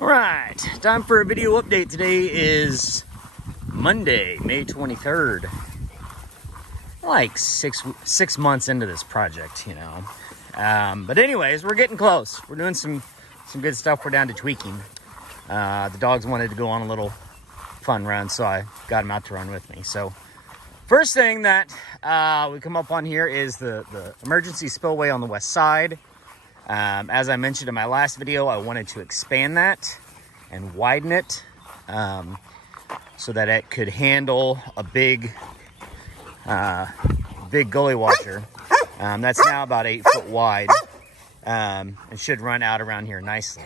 All right, time for a video update. Today is Monday, May 23rd. Like six months into this project, you know. But anyways, we're getting close. We're doing some good stuff. We're down to tweaking. The dogs wanted to go on a little fun run, so I got them out to run with me. So first thing that we come up on here is the emergency spillway on the west side. As I mentioned in my last video, I wanted to expand that and widen it so that it could handle a big gully washer. That's now about 8 foot wide and should run out around here nicely.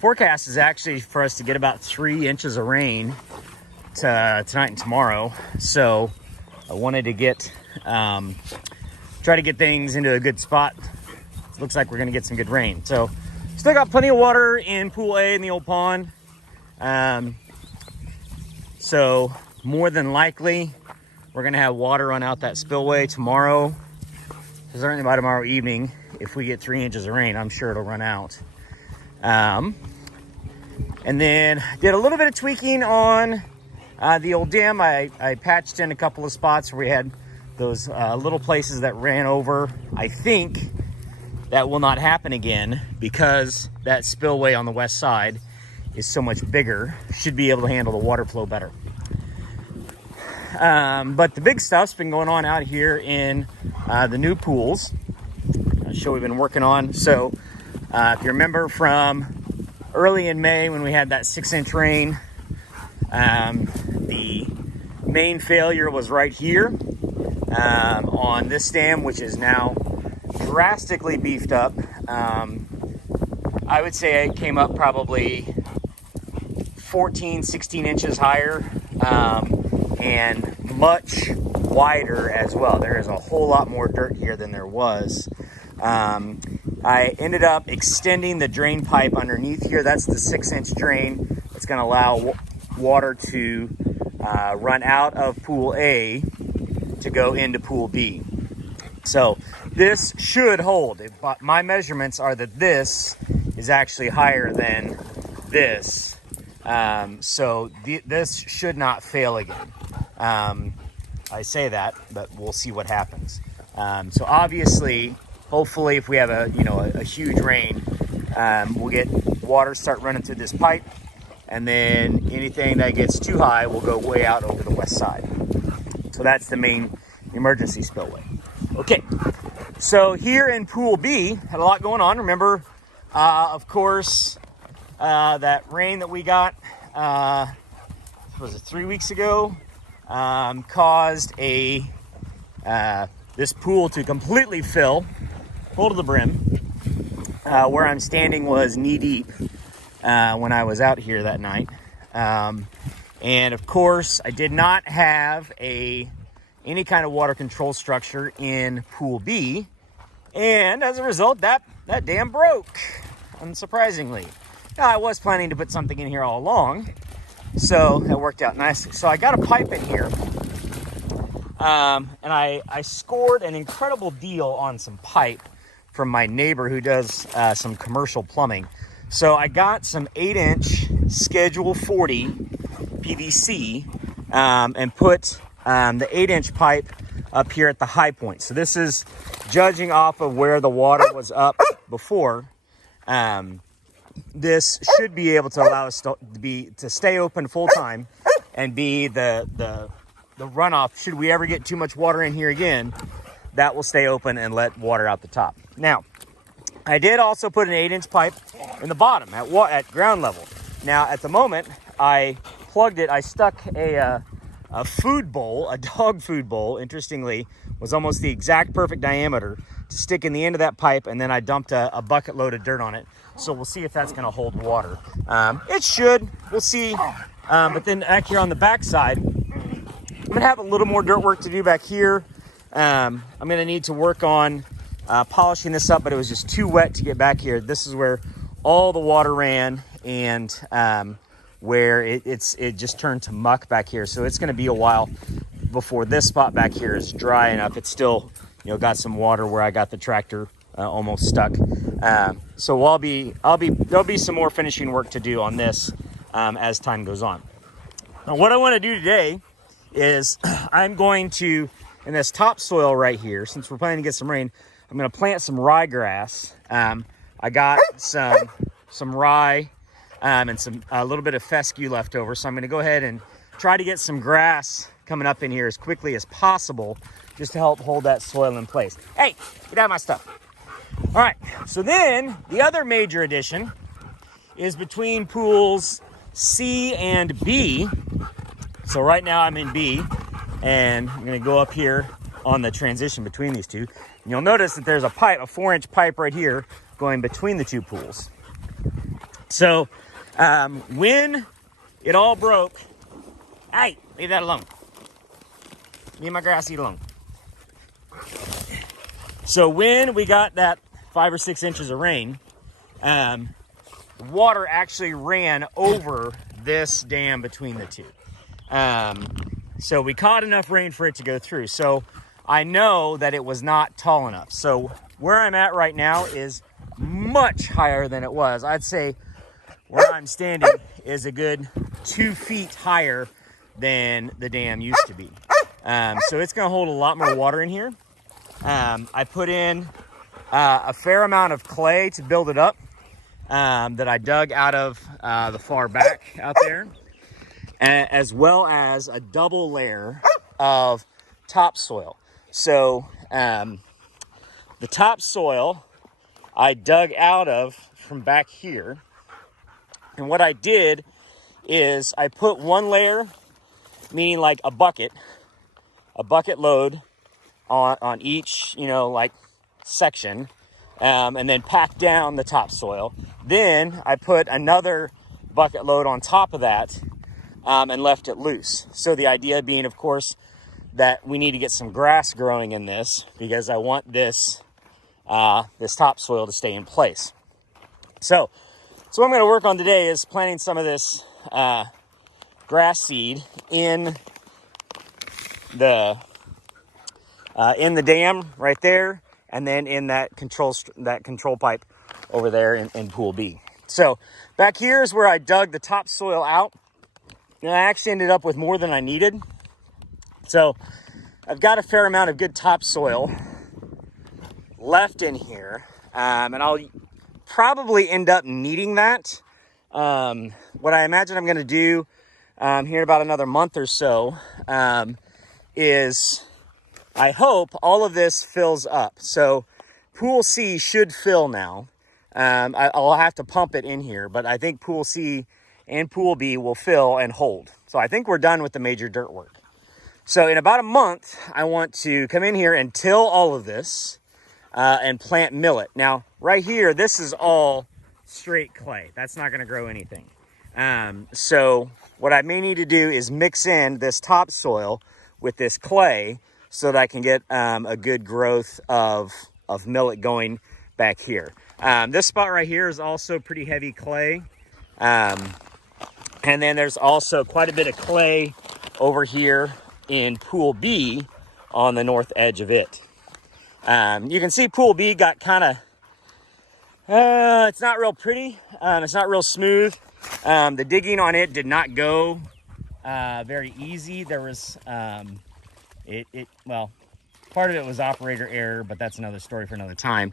Forecast is actually for us to get about 3 inches of rain tonight and tomorrow. So I wanted to try to get things into a good spot. Looks like we're gonna get some good rain. So still got plenty of water in pool A in the old pond. So more than likely we're gonna have water run out that spillway tomorrow. Certainly by tomorrow evening, if we get 3 inches of rain, I'm sure it'll run out. And then did a little bit of tweaking on the old dam. I patched in a couple of spots where we had those little places that ran over. I think that will not happen again because that spillway on the west side is so much bigger. Should be able to handle the water flow better. But the big stuff's been going on out here in the new pools. A show we've been working on. So if you remember from early in May when we had that 6-inch rain, the main failure was right here on this dam, which is now drastically beefed up. I would say it came up probably 14, 16 inches higher and much wider as well. There is a whole lot more dirt here than there was. I ended up extending the drain pipe underneath here. That's the 6-inch drain. It's going to allow water to run out of pool A to go into pool B. So this should hold. My measurements are that this is actually higher than this. So this should not fail again. I say that, but we'll see what happens. So obviously, hopefully if we have a huge rain, we'll get water start running through this pipe, and then anything that gets too high will go way out over the west side. So that's the main emergency spillway. Okay, so here in pool B, had a lot going on. Remember, of course, that rain that we got, was it 3 weeks ago, caused this pool to completely fill, full to the brim. Where I'm standing was knee deep when I was out here that night. And of course, I did not have any kind of water control structure in pool B, and as a result that dam broke, unsurprisingly. Now, I was planning to put something in here all along, so that worked out nicely. So I got a pipe in here, and I scored an incredible deal on some pipe from my neighbor who does some commercial plumbing. So I got some 8-inch Schedule 40 PVC and put the 8-inch pipe up here at the high point. So this is judging off of where the water was up before. This should be able to allow us to stay open full time and be the runoff. Should we ever get too much water in here again, that will stay open and let water out the top. Now, I did also put an 8-inch pipe in the bottom at ground level. Now, at the moment, I plugged it. I stuck a food bowl, a dog food bowl, interestingly, was almost the exact perfect diameter to stick in the end of that pipe, and then I dumped a bucket load of dirt on it. So we'll see if that's going to hold water. It should. We'll see. But then back here on the back side, I'm going to have a little more dirt work to do back here. I'm going to need to work on polishing this up, but it was just too wet to get back here. This is where all the water ran, and where it just turned to muck back here. So it's going to be a while before this spot back here is dry enough. It's still, got some water where I got the tractor almost stuck. So there'll be some more finishing work to do on this as time goes on. Now, what I want to do today is I'm going to, in this topsoil right here, since we're planning to get some rain, I'm going to plant some ryegrass. I got some rye and a little bit of fescue left over, so I'm going to go ahead and try to get some grass coming up in here as quickly as possible, just to help hold that soil in place. Hey, get out of my stuff. All right, so then the other major addition is between pools C and B. So right now I'm in B, and I'm gonna go up here on the transition between these two. And you'll notice that there's a 4-inch pipe right here going between the two pools. So when it all broke, hey, leave that alone. Leave my grass seed alone. So when we got that 5 or 6 inches of rain, water actually ran over this dam between the two. So we caught enough rain for it to go through. So I know that it was not tall enough. So where I'm at right now is much higher than it was. I'd say where I'm standing is a good 2 feet higher than the dam used to be. So it's gonna hold a lot more water in here. I put in a fair amount of clay to build it up that I dug out of the far back out there, as well as a double layer of topsoil. So the topsoil I dug out of from back here, and what I did is I put one layer, meaning like a bucket load on each, like section, and then packed down the topsoil. Then I put another bucket load on top of that and left it loose. So the idea being, of course, that we need to get some grass growing in this because I want this topsoil to stay in place. So what I'm going to work on today is planting some of this grass seed in the dam right there, and then in that control pipe over there in pool B. So back here is where I dug the topsoil out, and I actually ended up with more than I needed. So I've got a fair amount of good topsoil left in here, and I'll probably end up needing that. What I imagine I'm going to do here in about another month or so is I hope all of this fills up. So pool C should fill now. I'll have to pump it in here, but I think pool C and pool B will fill and hold. So I think we're done with the major dirt work. So in about a month, I want to come in here and till all of this and plant millet. Now, right here, this is all straight clay. That's not going to grow anything. So what I may need to do is mix in this topsoil with this clay so that I can get a good growth of millet going back here. This spot right here is also pretty heavy clay. And then there's also quite a bit of clay over here in pool B on the north edge of it. You can see pool B got kind of, it's not real pretty. It's not real smooth. The digging on it did not go very easy. There was, well, part of it was operator error, but that's another story for another time.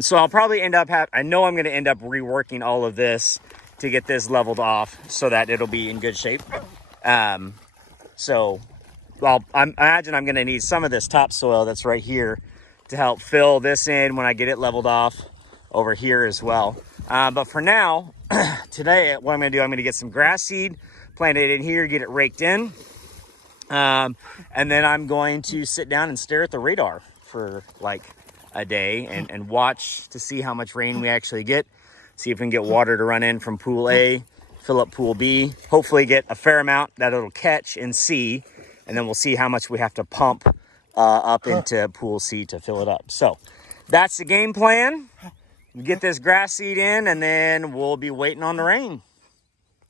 So I'll probably end up I know I'm going to end up reworking all of this to get this leveled off so that it'll be in good shape. Well, I imagine I'm going to need some of this topsoil that's right here to help fill this in when I get it leveled off over here as well. But for now, today, what I'm going to do, I'm going to get some grass seed, plant it in here, get it raked in. And then I'm going to sit down and stare at the radar for like a day and watch to see how much rain we actually get. See if we can get water to run in from pool A, fill up pool B, hopefully get a fair amount that it'll catch in C, and then we'll see how much we have to pump up into pool C to fill it up. So that's the game plan. We get this grass seed in, and then we'll be waiting on the rain.